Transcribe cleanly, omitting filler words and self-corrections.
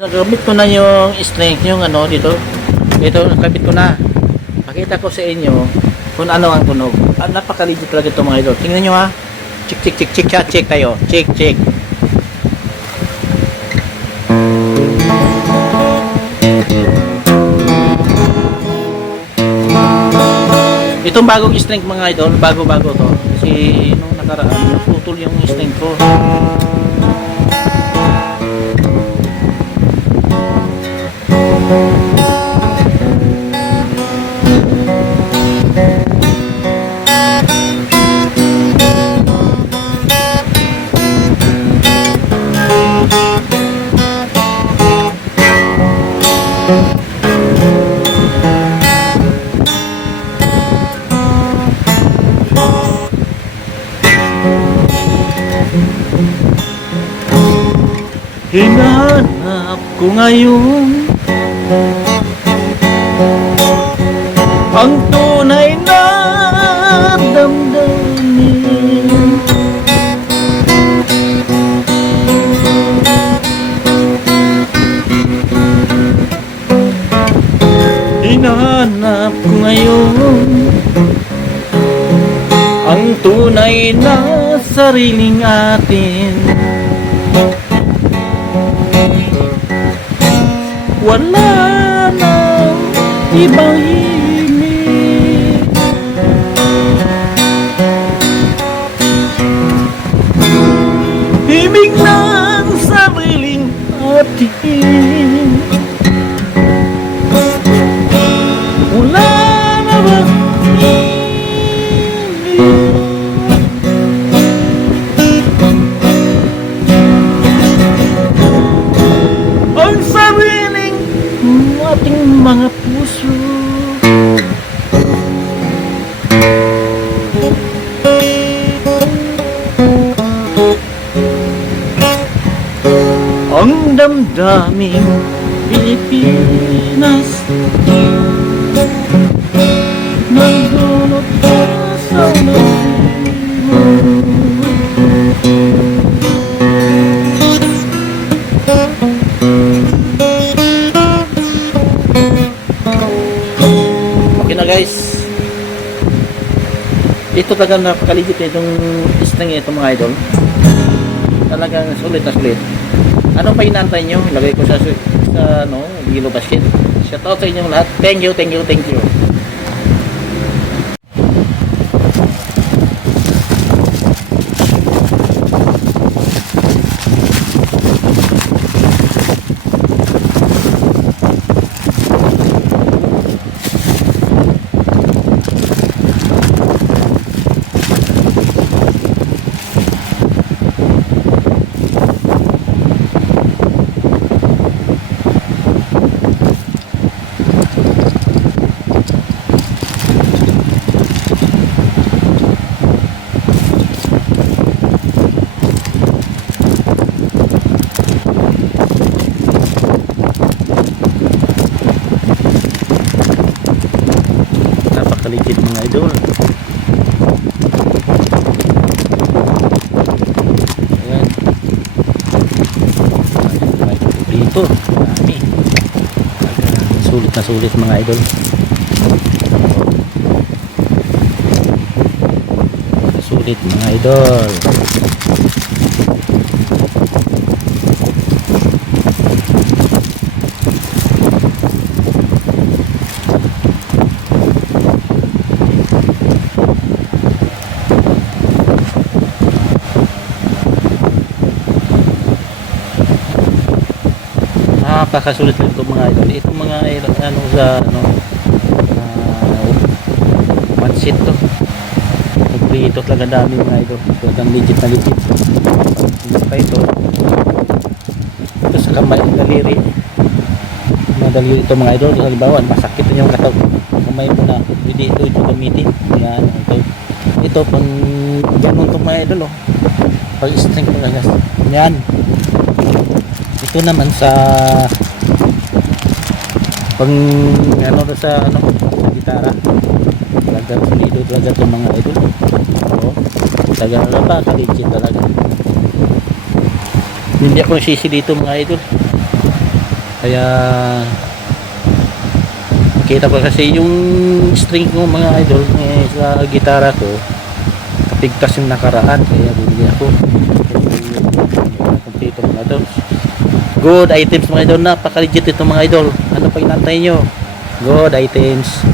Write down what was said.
Nagamit ko na yung strength yung ano dito. Ito, nakabit ko na. Pakita ko sa inyo kung ano ang tunog. Napaka-legit talaga ito mga idol. Tingnan nyo ha. Check, check, check, check, check, check tayo. Check, check. Itong bagong strength mga idol, bago-bago to. Kasi nung nakaraan, naputol yung strength ko. Hinahanap ko ngayon ang tunay na damdamin. Hinahanap ko ngayon ang tunay na sariling atin. Wala nang ibang himig, himig ng sariling atin. Wala na bang himig, ang sariling ating mga puso. Ang damdaming Pilipinas nagdulot sa okay na guys, ito talaga napakaligit itong string ito mga idol, talagang sulit na sulit. Ano pa inaantay nyo? Ilagay ko sa ano, yellow basket. Shout out sa inyong lahat. Thank you, thank you, thank you. Napakaligit mga idol. Ayan. Dito. Dami. Sulit na sulit mga idol. Sulit mga idol. Nakakasulit lang ito mga idol. Itong mga ano sa ano one seat to. Ito talaga dami mga idol. Talagang legit na legit. Hindi pa ito. Ito sa kamay ng daliri. Madali ito mga idol. Halimbawa, masakit yung kataw. Kamay mo na. Hindi ito gamitin. Yan. Ito pang ganun itong mga idol. Oh. Pag string ko guys. Yan. Ito naman sa pang ano sa ano gitara, talagang sonido talaga itong mga idol. Oo, talagang napaka-legit talaga. Hindi ako nagsisi dito mga idol. Kaya kita ko kasi yung string ko mga idol sa gitara ko kapigtas yung nakaraan, kaya bumili ako. Kompleto mga idol, good items mga idol, napaka legit ito mga idol. Ano pa inantay nyo? Good items.